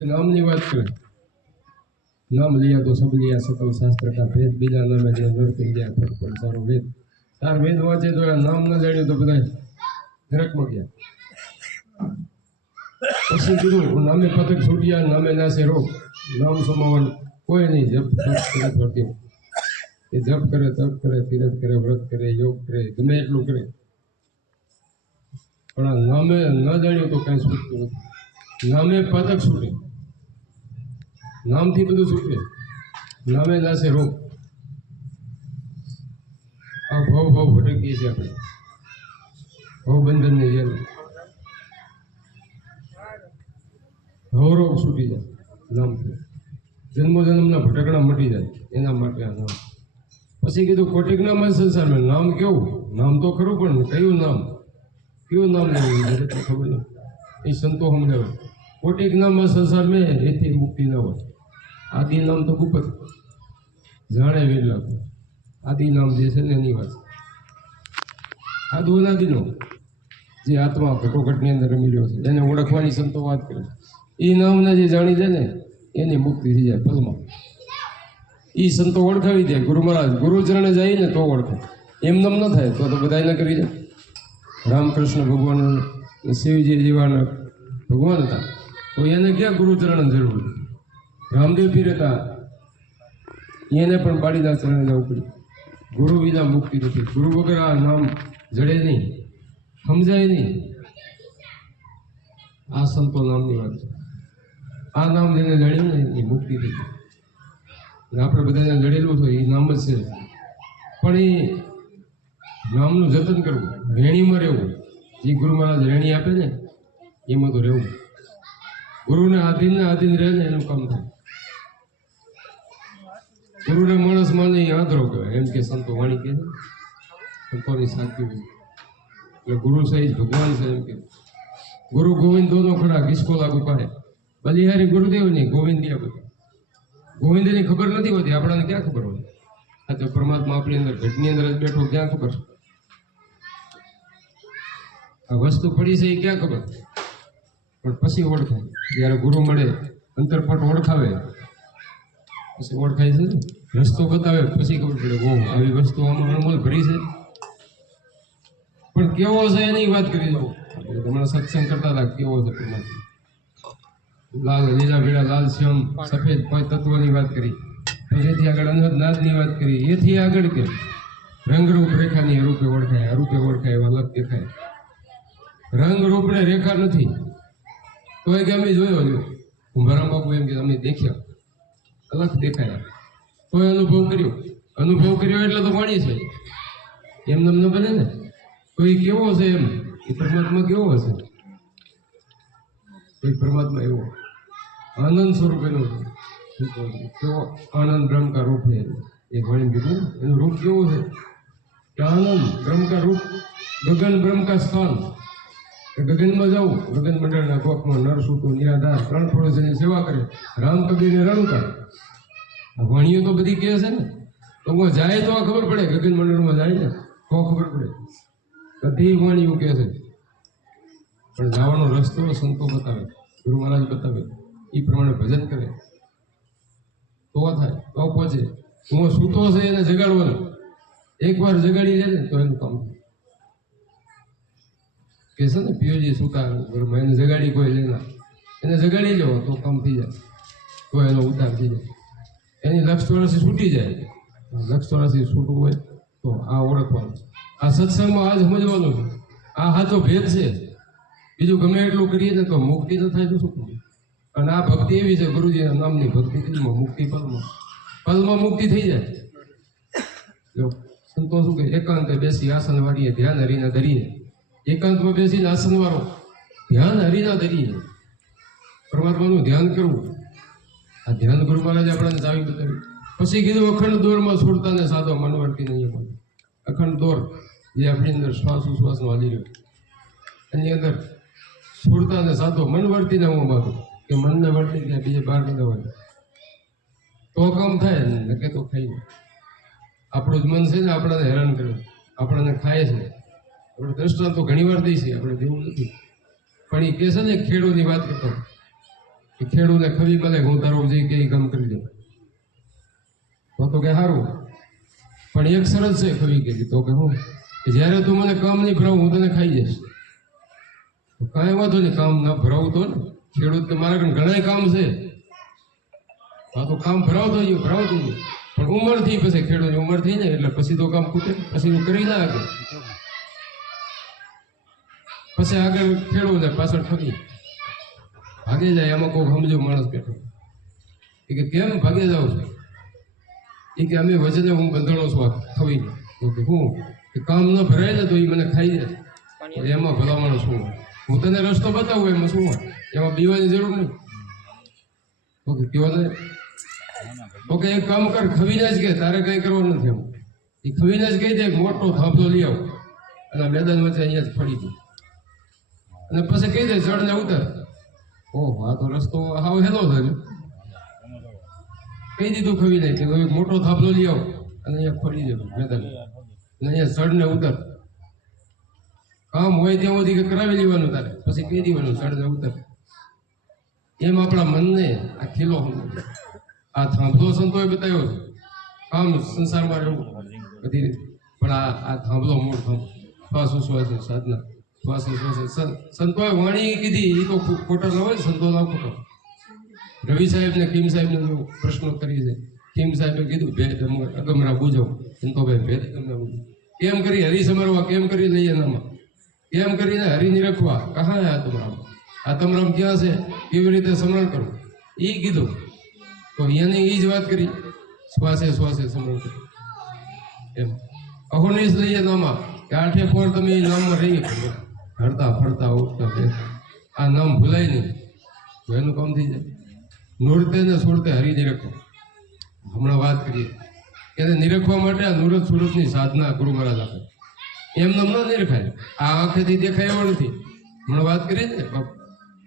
નામની વાત કરે નામ लिया તો સબ लिया सकल શાસ્ત્ર કા ભેદ બીજા નામે જે નર કરી ગયા ફળ પણ સારો વેદ તાર વેદ વાંચે તો આ નામ ન જાણ્યું તો બધા નરકમાં ગયા પછી કીધું નામે પતક છૂટ્યા નામે નાશે રોગ નામ સમાવન કોઈ નહીં જપ તપ કરે ફરતી એ જપ કરે તપ કરે તીરથ કરે વ્રત કરે યોગ કરે ગમે એટલું કરે પણ આ નામે ન જાણ્યું તો કાંઈ છૂટતું નથી નામે પતક છૂટે નામથી બધું છૂટે. નામે નાશે રોગ. આ ભાવ ભાવ ભટકીએ છીએ આપણે. ભાવ બંધનની જેમ રોગ છૂટી જાય નામથી. જન્મ જન્મના ભટકણા મટી જાય એના માટે આ નામ. પછી કીધું કોટિકનામાં સંસારમાં નામ કેવું? નામ તો ખરું, પણ કયું નામ? કયું નામ લેવું ખબર નહીં એ સંતો સમજાવે. કોટિક નામમાં સંસાર મેં એથી મુક્તિ ન હોય. આદિ નામ તો ખૂબ જ જાણે વેલા. આદિ નામ જે છે ને એની વાત. આદુ અનાદિનો જે આત્મા ઘટોઘટની અંદર રમી રહ્યો છે એને ઓળખવાની સંતો વાત કરે એ નામને જે જાણી દે ને, એની મુક્તિ થઈ જાય પદમાં. એ સંતો ઓળખાવી દે, ગુરુ મહારાજ ગુરુચરણે જાય ને તો ઓળખે. એમ ન થાય તો તો બધા એને કરી જાય રામકૃષ્ણ ભગવાન શિવજી જેવાના ભગવાન હતા. તો એને ક્યાં ગુરુચરણ જરૂર હતી? રામદેવ પીર હતા. એને પણ બાળીના ચરણે જવું પડ્યું. ગુરુ વિના મુક્તિ નથી ગુરુ વગર આ નામ જડે નહીં. સમજાય નહીં. આ સંતો નામની વાત છે. આ નામ જેને લડ્યું ને એ મુક્તિ થઈ આપણે બધાને લડેલું છે એ નામ જ છે. પણ એ નામનું જતન કરવું, રેણીમાં રહેવું. જે ગુરુ મહારાજ રેણી આપે ને, એમાં તો રહેવું. ગુરુને આધીન ને આધીન રહે ને એનું કામ થાય. ગુરુને માણસ માને આદરો કહેવાય. એમ કે સંતો વાણી કહે સંતોની સાચી એટલે ગુરુ સહિત ભગવાન છે એમ કે. ગુરુ ગોવિંદ દોનો ખડા કિસકો લાગુ પાડે. બલિહારી ગુરુદેવની ગોવિંદિયા બધા. ગોવિંદની ખબર નથી હોતી. આપણને ક્યાં ખબર હોય? આ તો પરમાત્મા આપણી અંદર, ઘટની અંદર જ બેઠો, ક્યાં ખબર? આ વસ્તુ પડી છે એ ક્યાં ખબર? પણ પછી ઓળખાય. જ્યારે ગુરુ મળે, અંતરપટ ઓળખાવે પછી ઓળખાય છે રસ્તો બતાવે, પછી ખબર પડે, ઓહ, આવી વસ્તુ આમાં અણમોલ ભરી છે. પણ કેવો છે એની વાત કરી દઉં હમણાં સત્સંગ કરતા હતા, કેવો છે લાલ, લીલા ભેળા લાલ શ્યામ સફેદ, પાંચ તત્વોની વાત કરી. પછીથી આગળ અનહદ નાદની વાત કરી. એથી આગળ કે રંગરૂપ રેખાની અરૂપે ઓળખાય અરૂપે ઓળખાય એવા અલગ દેખાય. રંગ રૂપ ને રેખા નથી. તો એ કે અમે જોયો જો કુંભારામ બાપુ એમ કે અમે દેખ્યા. અલગ દેખાયા કોઈ અનુભવ કર્યો? અનુભવ કર્યો એટલે તો વાણી છે. એમ તમને બને ને? એ કેવો છે એમ? એ પરમાત્મા કેવો હશે? એક પરમાત્મા એવો? આનંદ સ્વરૂપ એનો કેવો? આનંદ ભ્રમકા રૂપ છે એ વાણી કીધું એનું રૂપ કેવું છે? આનંદ ભ્રમકા રૂપ, ગગન બ્રહ્મકા સ્થાન. ગગનમાં જવું ગગન મંડળના કોકમાં નર સૂતું નિરાધાર ત્રણ પડોશીની સેવા કરે, રામ કબીરને રણુકા વાણીઓ તો બધી કહે છે ને, તો હું જાય તો આ ખબર પડે, ગગન મંડળમાં જાય ને, તો ખબર પડે. બધી વાણીઓ કહે છે. પણ જવાનો રસ્તો સંતો બતાવે, ગુરુ મહારાજ બતાવે, એ પ્રમાણે ભજન કરે. તો થાય, તો પહોંચે. હું સૂતો છે એને જગાડવાનું. એકવાર જગાડી જાય ને તો એનું કામ થાય. કે છે ને પિયોજી સૂતા ઘરમાં, એને જગાડી કોઈ લેના એને જગાડી લેવો તો કામ થઈ જાય. તો એનો ઉદ્ધાર થઈ જાય. એની લક્ષ ચોરાસી છૂટી જાય. લક્ષ ચોરાસી છૂટવું હોય તો આ ઓળખવાનું આ સત્સંગમાં આ સમજવાનું છે. આ સાચો ભેદ છે. બીજું ગમે એટલું કરીએ ને તો મુક્તિ ન થાય તો શું? અને આ ભક્તિ એવી છે, ગુરુજીના નામની ભક્તિ કીધું મુક્તિ પલમાં પલમાં મુક્તિ થઈ જાય. સંતો શું કે એકાંતે બેસી આસન વાળીએ ધ્યાન હરીને ધરીએ એકાંતમાં બેસીને આસન વાળો. ધ્યાન હરિના ધરીએ. પરમાત્માનું ધ્યાન કરવું. આ ધ્યાન ગુરુ મહારાજ આપણને ચાવી બતાવી. પછી કીધું, અખંડ દોરમાં છોડતા ને સાદો મનવર્તી નહીં અખંડ દોર જે આપણી અંદર શ્વાસ ઉશ્વાસનો હાલી રહ્યો. એની અંદર છોડતા ને સાદો મનવર્તીને હું મારું કે મનને વર્તી ત્યાં બીજે બહાર ન હોય તો કામ થાય ને કે તો ખાઈ. આપણું જ મન છે ને આપણાને હેરાન કરે. આપણને ખાય છે. આપણે દ્રષ્ટાંત તો ઘણી વાર દઈ છે, આપણે દેવું નથી. પણ એ કહે છે ને, ખેડૂતની વાત કરતો કે ખેડૂને ખવી મળે હું તારો જઈ કે કામ કરી દે. તો તો કે સારું પણ એક શરત છે ખવી કે, તો કે હું જ્યારે તું મને કામ નહીં ભરાવું, હું તને ખાઈ જઈશ. તો કાંઈ વાંધો નહીં, કામ ના ભરાવું તો ને. ખેડૂત કે મારા કણ ઘણા કામ છે. આ તો કામ ભરાવતો ગયો ભરાવતો ગયો પણ ઉંમરથી પછી, ખેડૂતની ઉંમર થઈ જાય એટલે પછી તો કામ ખૂટે, પછી હું કરી ના શકે. પછી આગળ ખેડવું ને પાછળ ઠગી ભાગી. જાય એમાં કોઈ સમજો માણસ બેઠો. એ કે કેમ ભાગી જાવ છો? એ કે અમે વજને હું બંધણો છું આ થવી તો કે હું? કે કામ ન ભરાય ને તો એ મને ખાઈ જાય એમાં ભલામણ શું હું. તને રસ્તો બતાવું એમાં શું એમાં બીવાની જરૂર નહીં. ઓકે કે ઓકે એક કામ કર ખવીને જ કે તારે કંઈ કરવાનું નથી એમ. એ ખવીને જ કહી દે મોટો થાંભલો લઈ આવ. અને મેદાન વચ્ચે અહીંયા જ ફરી દે. અને પછી કહી દે ચડ ને ઉતર. ઓહો આ તો રસ્તો હાવ હેલો થયો કહી દીધું ખવી નહીં કે હવે મોટો થાંભલો લઈ આવ. અને અહીંયા ફરી દે મેદાન. અને અહીંયા ચડ ને ઉતર. કામ હોય ત્યાં સુધી કરાવી લેવાનું તારે. પછી કહી દેવાનું ચડ ને ઉતર. એમ આપણા મનને આ ખીલો આ થાંભલો સંતોએ બતાવ્યો છે. કામ સંસારમાં રહેવું. બધી રીતે. પણ આ આ થાંભલો મૂળ થાંભલો. શ્વાસ ઉશ્વાસ સાધના. શ્વાસ ઉશ્વાસ સં- સંતોએ વાણી કીધી એ તો ખોટા ન હોય સંતો ના ખોટો. રવિ સાહેબ ને કિમ સાહેબ ને પ્રશ્નો કરી છે. કિમ સાહેબે કીધું, ભેદ અગમરા બુજો. સંતોભાઈ ભેદ અગમરા બુજો. કેમ કરી હરી સમરવા, કેમ કરી લઈએ નામાં? કેમ કરીને હરી નિરખવા કહા આ તમરામ? આ તમરામ ક્યાં છે? કેવી રીતે સ્મરણ કરવું? એ કીધું. તો એની એ જ વાત કરી. શ્વાસે શ્વાસે સ્મરણ કરવું એમ. અહોનીશ લઈએ નામાં. કે આઠે પોર તમે એ નામમાં રહીએ. હરતા ફરતા ઉઠતા બે. આ નામ ભૂલાય નહીં. તો એનું કામ થઈ જાય. નુરતે ને સુરતે હરી નિરખો હમણાં વાત કરીએ. એને નિરખવા માટે આ નુરત સુરતની સાધના ગુરુ મહારાજ આપે. એમ નામ ન નિરખાય આ આંખેથી દેખાય એવો નથી. હમણાં વાત કરી ને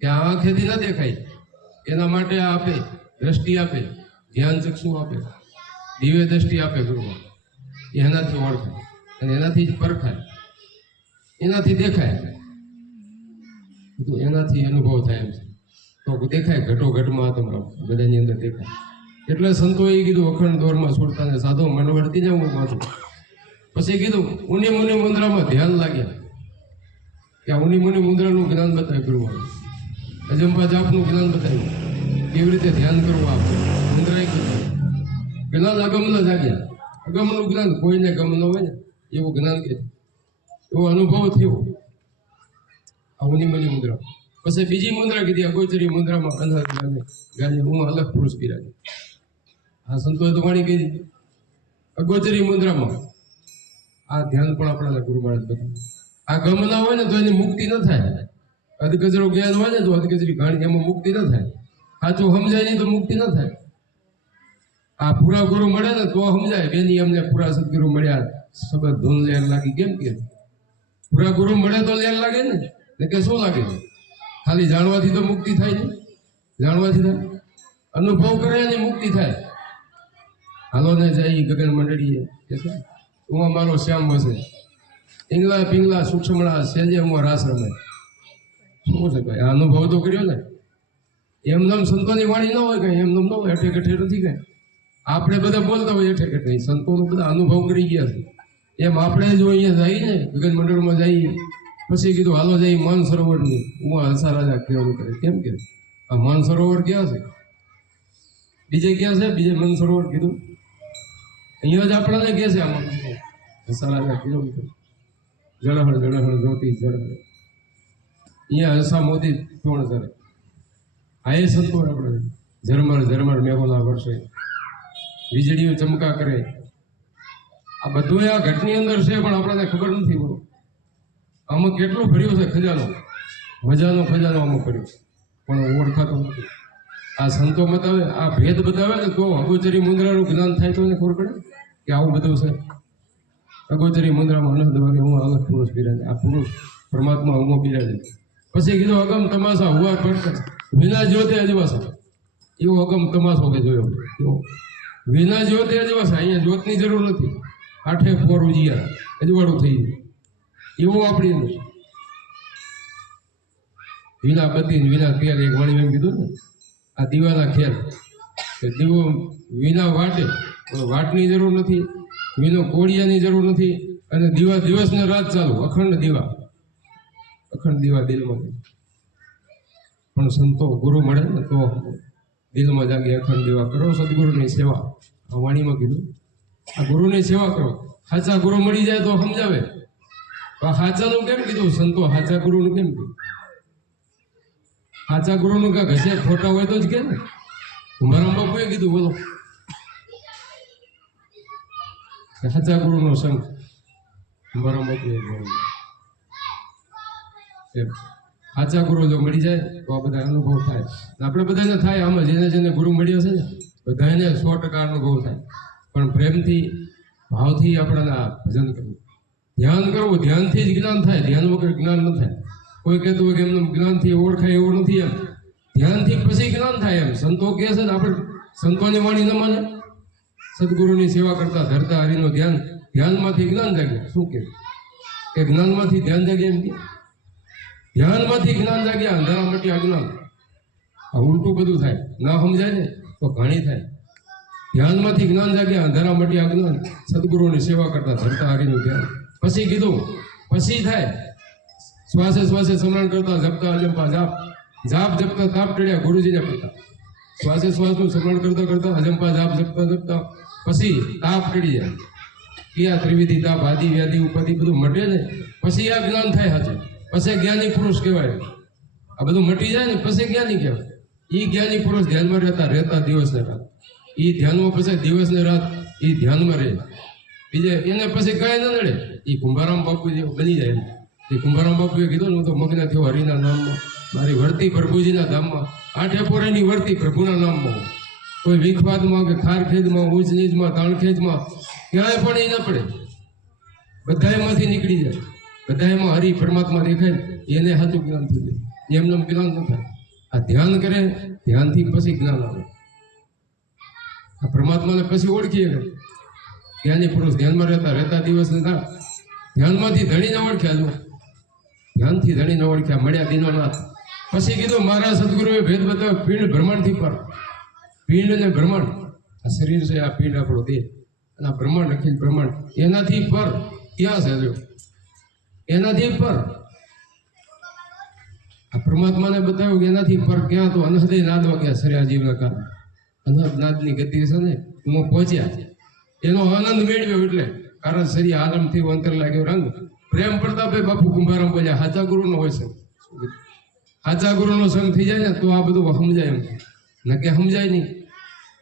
કે આ આંખેથી ન દેખાય. એના માટે આ આપે, દ્રષ્ટિ આપે, ધ્યાન ચક્ષુ આપે. દિવ્ય દ્રષ્ટિ આપે ગુરુમાં એનાથી ઓળખાય. અને એનાથી જ પરખાય. એનાથી દેખાય. તો એનાથી અનુભવ થાય એમ છે. તો દેખાય ઘટો ઘટમાં તમારા બધાની અંદર દેખાય. એટલે સંતોએ કીધું, અખંડ દોરમાં છોડતા ને સાધો મને જાઉં વાંચું પછી કીધું, ઉની મુનિ મુદ્રામાં ધ્યાન લાગ્યા કે ઉની મુનિ મુદ્રાનું જ્ઞાન બતાવ્યું ગુરુમાં અજંપા જાપનું જ્ઞાન બતાવ્યું. કેવી રીતે ધ્યાન કરવું આપણે મુદ્રાએ કીધું. જ્ઞાન અગમન જાગ્યા. અગમનું જ્ઞાન કોઈને ગમ ન હોય ને, એવું જ્ઞાન કે એવો અનુભવ થયો. ઉની મુદ્રા. પછી બીજી મુદ્રા કીધી અગોચરી મુદ્રામાં ગાને ગાને હું અલગ પુરુષ બિરાજે. આ સંતોષ વાણી કીધી. અગોચરી મુદ્રામાં. આ ધ્યાન પણ આપણા ગુરુ મહારાજ બતાવે આ ગમ ના હોય ને તો એની મુક્તિ ન થાય. અધગજરો જ્ઞાન હોય ને તો અધકચરી ઘાણી એમાં મુક્તિ ન થાય. સાચું સમજાય નહીં તો મુક્તિ ન થાય. આ પૂરા ગુરુ મળે ને તો સમજાય. બેની અમને પૂરા સદગુરુ મળ્યા. સબત ધૂન લેર લાગી. કેમ કે? પૂરા ગુરુ મળે તો લેર લાગે ને. ને કે શું લાગે ખાલી જાણવાથી તો મુક્તિ થાય ને જાણવાથી થાય? અનુભવ કરે એની મુક્તિ થાય. હાલો ને જાય ગગન મંડળીએ. કે છે? હું અમારો શ્યામ વસે ઇંગલા પિંગલા સૂક્ષ્મણા સેજે હું રાસ રમે શું છે ભાઈ અનુભવ તો કર્યો ને. એમ નામ સંતોની વાણી ન હોય કઈ, એમ નામ ન હોય એઠે કઠે નથી કઈ. આપણે બધા બોલતા હોય એઠે કઠે. સંતોનો બધા અનુભવ કરી ગયા છે. એમ આપણે જો અહીંયા જઈએ ગગન મંડળમાં જઈએ. પછી કીધું, હાલો જાય માન સરોવરની. હું હંસા રાજા કહેવાનું કરે કેમ કે આ માન સરોવર ક્યાં છે? બીજે ક્યાં છે? બીજે મન સરોવર કીધું, અહીંયા જ આપણાને કહે છે આમાં હંસા રાજા કિલોમીટર જળહળ જળહળ જ્યોતિ, જળહળ. અહીંયા હંસા મોદી કોણ કરે? આ એ સંતોર આપણે ઝરમર ઝરમર મેઘોલા વર્ષે. વીજળીઓ ચમકા કરે. આ બધું આ ઘટની અંદર છે, પણ આપણને ખબર નથી બોલો આમાં કેટલું ભર્યો છે ખજાનો. મજાનો ખજાનો આમાં ભર્યો. પણ ઓળખાતો નથી. આ સંતો બતાવે, આ ભેદ બતાવે ને તો અગોચરી મુદ્રાનું જ્ઞાન થાય તો એને ખબર પડે કે આવું બધું છે. અગોચરી મુદ્રામાં અનંત વાગે હું અલગ પુરુષ બિરાજે. આ પુરુષ પરમાત્મા હું બિરાજે. પછી કીધું, અગમ તમાશા હુઆ પડકત વિના જ્યોતે અજવાસા એવો અગમ તમાશો કે જોયો? એવો. વિના જ્યોતે અજવાસા અહીંયા જ્યોતની જરૂર નથી. આઠે ફોર ઉજિયા. અજવાળું થઈ ગયું. એવું આપણી અંદર. વિના પતિ વિના ખેર એક વાણી એમ કીધું ને, આ દીવાના ખેર કે દીવો વિના વાટે વાટની જરૂર નથી, વિનો કોળિયાની જરૂર નથી, અને દીવા દિવસ ને રાત ચાલુ, અખંડ દીવા. અખંડ દીવા દિલમાં પણ સંતો ગુરુ મળે ને તો દિલમાં જાગી અખંડ દીવા કરો, સદગુરુની સેવા. આ વાણીમાં કીધું. આ ગુરુની સેવા કરો. સાચા ગુરુ મળી જાય તો સમજાવે. સાચાનું કેમ કીધું? સંતો સાચા ગુરુનું કેમ કીધું? સાચા ગુરુનું કાંઈક હશે? ખોટા હોય તો જ કે ને? મારા બાપુએ કીધું? બોલો. હાચા ગુરુનો સંગ મારા બાપુએ એ સાચા ગુરુ જો મળી જાય, તો આ બધા અનુભવ થાય. આપણે બધાને થાય, આમાં જેને જેને ગુરુ મળ્યો છે ને, બધાને સો ટકા અનુભવ થાય. પણ પ્રેમથી, ભાવથી આપણને ભજન કરવું. ધ્યાન કરવું, ધ્યાનથી જ જ્ઞાન થાય, ધ્યાન વગર જ્ઞાન ન થાય. કોઈ કહેતું હોય કે એમનું જ્ઞાનથી ઓળખાય એવું નથી એમ. ધ્યાનથી પછી જ્ઞાન થાય એમ. સંતો કહે છે ને આપણે સંતોની વાણી ન માને. સદગુરુની સેવા કરતા ધરતા હરિનું ધ્યાન, ધ્યાનમાંથી જ્ઞાન જાગે. શું કે કે જ્ઞાનમાંથી ધ્યાન જાગે એમ કે? ધ્યાનમાંથી જ્ઞાન જાગ્યા અંધારા માટે અજ્ઞાન આ ઉલટું બધું થાય. ના સમજાય ને, તો ઘણી થાય. ધ્યાનમાંથી જ્ઞાન જાગ્યા અંધારા માટે અજ્ઞાન સદગુરુની સેવા કરતા ધરતા હરિનું ધ્યાન. પછી કીધું, પછી થાય. શ્વાસે શ્વાસે સ્મરણ કરતા જપતા અજંપા, જાપ. જાપ જપતા તાપ ટળ્યા ગુરુજીને પડતા શ્વાસે શ્વાસનું સ્મરણ કરતા કરતા અજંપા જાપ જપતા જપતા પછી તાપ ટળી જાય. ક્રિયા ત્રિવિધિ તાપ, આદિ, વ્યાધિ, ઉપાધિ બધું મટે ને પછી આ જ્ઞાન થાય સાચું. પછી જ્ઞાની પુરુષ કહેવાય. આ બધું મટી જાય ને પછી જ્ઞાની કહેવાય. એ જ્ઞાની પુરુષ ધ્યાનમાં રહેતા રહેતા દિવસ ને રાત. એ ધ્યાનમાં પછી દિવસ ને રાત એ ધ્યાનમાં રહે. બીજે એને પછી કઈ ન નડે. એ કુંભારામ બાપુ જે બની જાય એ કુંભારામ બાપુએ કીધું ને હું તો મગ્ન થયો હરિના નામમાં. મારી વર્તી પ્રભુજીના ધામમાં આઠે પોરેની વર્તી પ્રભુના નામમાં કોઈ વિખવાદમાં કે ખારખેદમાં ઊંચ નીચમાં તાણખેજમાં ક્યાંય પણ એ ન પડે. બધા એમાંથી નીકળી જાય. બધા એમાં હરિ પરમાત્મા દેખાય એને સાચું જ્ઞાન થઈ જાય. એમને એમ જ્ઞાન ન થાય. આ ધ્યાન કરે, ધ્યાનથી પછી જ્ઞાન આવે. આ પરમાત્માને પછી ઓળખીએ. જ્ઞાની પુરુષ ધ્યાનમાં રહેતા રહેતા દિવસ હતા ધ્યાનમાંથી ધણીને ઓળખ્યા ધ્યાનથી ધણીને ઓળખ્યા, મળ્યા દિનોનાથ પછી કીધું મારા સદગુરુએ ભેદ બતાવ્યો, પીંડ ભ્રમણથી પર. પીંડ અને ભ્રમણ. આ શરીર છે, આ પીંડ આપણો દેહ. અને આ ભ્રમણ અખિલ ભ્રમણ. એનાથી પર ક્યાં છે જો? એનાથી પર. આ પરમાત્માને બતાવ્યું કે એનાથી પર ક્યાં તો અનહદય નાદ વાગ્યા સર્યા જીવના કારણે. અનહદ નાદની ગતિ છે ને, એમાં પહોંચ્યા. એનો આનંદ મેળવ્યો એટલે કારણ સરી આલમથી અંતર લાગ્યો રંગ. પ્રેમ પ્રતાપે બાપુ કુંભારામ બોલ્યા, હાચા ગુરુનો હોય છે. હાચા ગુરુનો સંગ થઈ જાય ને, તો આ બધું સમજાય એમ. નકે સમજાય નહીં.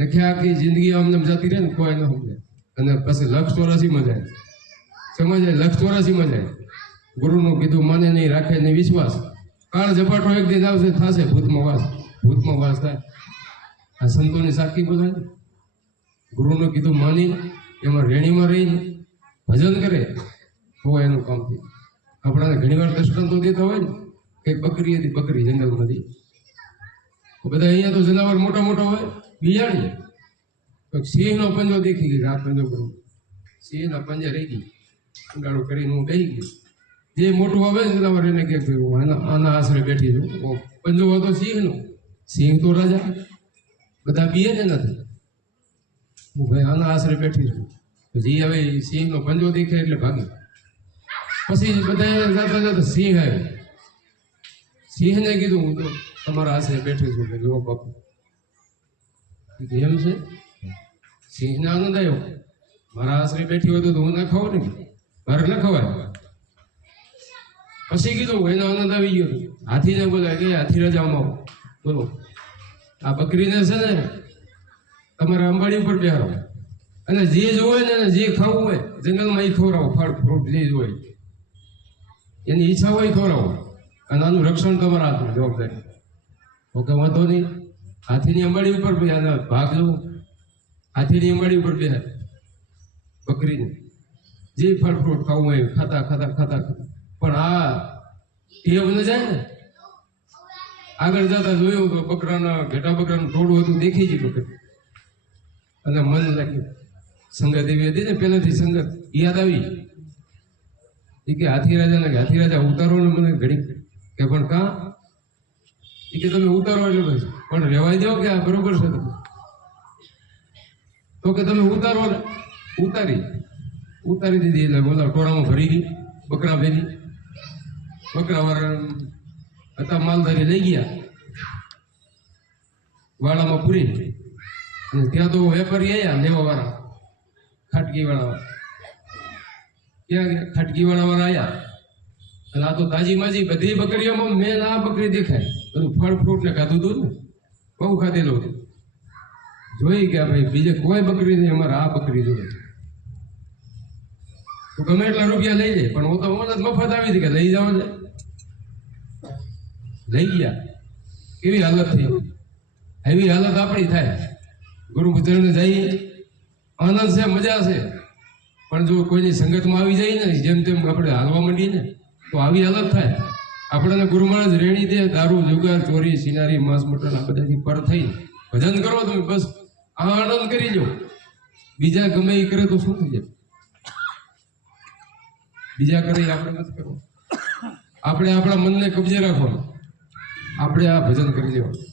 નકે આખી જિંદગી આમને જતી રહે ને, કોઈ ન સમજાય. અને પછી લક્ષ ચોરાસીમાં જાય. સમજાય લક્ષ ચોરાસીમાં જાય. ગુરુનું કીધું, માને નહીં રાખે, નહીં વિશ્વાસ. કારણ ઝપાટો એક દિન આવશે, થશે ભૂતમાં વાસ. ભૂતમાં વાસ થાય. આ સંતોની સાક્ષી બોલાય ગુરુનું કીધું, માની, એમાં રેણીમાં રહીને ભજન કરે, તો એનું કામ થયું. આપણાને ઘણીવાર વાર તો દેતા હોય ને, કંઈક બકરી હતી, બકરી જંગલમાંથી. બધા અહીંયા તો જનાવર મોટા મોટા હોય, બિયાણી. સિંહનો પંજો દેખી ગઈ આ પંજો કરો સિંહના પંજા રહી ગઈ ઉડાડો કરીને હું બેસી ગઈ જે મોટું આવે ને જનાવર એને કે હું આના આના આશરે બેઠી છું. પંજો હતો સિંહનો. સિંહ તો રાજા. બધા બીએ જ નથી હું ભાઈ આના આશરે બેઠી છું. પછી હવે સિંહનો પંજો દેખે એટલે ભાગી. પછી બધા જતા જતા સિંહ આવ્યો. સિંહને કીધું, હું તો તમારા આશરે બેઠી છું. કે જુઓ બાપુ. એમ છે? સિંહને આનંદ આવ્યો? મારા આશરે બેઠી હોય તો હું ના ખાવ ને? મારે ન ખવાય. પછી કીધું એનો આનંદ આવી ગયો હાથીને બોલાય કે, હાથી રજામાં બોલો. આ બકરીને છે ને તમારે અંબાડી ઉપર બેહારો અને જે જોવે ને જે ખાવું હોય, જંગલમાં એ ખવડાવો, ફળ, ફ્રૂટ, જે હોય એની ઈચ્છા હોય ખવડાવો. અને આનું રક્ષણ તમારા હાથમાં જવાબદારી ઓકે વાંધો નહીં. હાથીની અંબાડી ઉપર ભાગ લો. હાથીની અંબાડી ઉપર બે બકરીને. જે ફળ, ફ્રૂટ ખાવું હોય ખાતા ખાતા ખાતા પણ આ ટેવ ન જાય ને. આગળ જતા જોયું તો બકરાના, ઘેટા બકરાનું ટોળું હતું, દેખી જ બકરી અને મન લાગ્યું. સંગત એવી હતી ને, પહેલેથી સંગત યાદ આવી. એ કે હાથી રાજાને કે હાથી રાજા ઉતારો ને મને ઘડી કે, પણ કાં? એ કે, તમે ઉતારો એટલે પણ રેવાય દો કે આ બરોબર છે તો કે, તમે ઉતારો ને. ઉતારી. ઉતારી દીધી એટલે બોલા, ટોળામાં ભરી ગઈ, બકરા ભેરી. બકરા વાળા હતા, માલધારી લઈ ગયા. વાળામાં પૂરી ત્યાં તો વેપારી આવ્યા લેવા વાળા ખાટકી વાળા ક્યાં ખાટકી વાળા વાળા આવ્યા એટલે આ તો તાજી માજી બધી બકરીઓમાં મેં આ બકરી દેખાય. બધું ફળ ફ્રૂટ ને ખાધું હતું ને? બહુ ખાધેલું હતું. જોઈ કે ભાઈ, બીજે કોઈ બકરી નહીં, અમારે આ બકરી જોઈ તો ગમે એટલા રૂપિયા લઈ જાય પણ હું તો મને મફત આવી હતી કે લઈ જાઓ ને લઈ ગયા. એવી હાલત થઈ? એવી હાલત આપણી થાય. ગુરુ મિત્રને જઈ આનંદ છે, મજા છે. પણ જો કોઈની સંગતમાં આવી જાય ને, જેમ તેમ આપણે હાલવા માંડીએ ને તો આવી હાલત થાય. આપણને ગુરુ મહારાજ રેણી દે, દારૂ, જુગાર, ચોરી, સિનારી, માંસ, મટન, આ બધાથી પર થઈ. ભજન કરો તમે, બસ. આ આનંદ કરી લો બીજા ગમે એ કરે તો શું થઈ જાય? બીજા કરે આપણે નથી કરવું આપણે આપણા મનને કબજે રાખવાનું. આપણે આ ભજન કરી લેવાનું.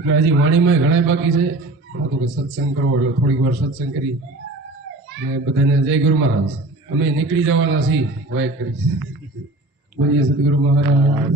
એટલે હજી વાણીમાં ઘણા બાકી છે. આ તો કે સત્સંગ કરવો એટલે થોડીક વાર સત્સંગ કરી ને બધાને જય ગુરુ મહારાજ. અમે નીકળી જવાના છીએ. વાય કરી. બોલીએ સદગુરુ મહારાજ.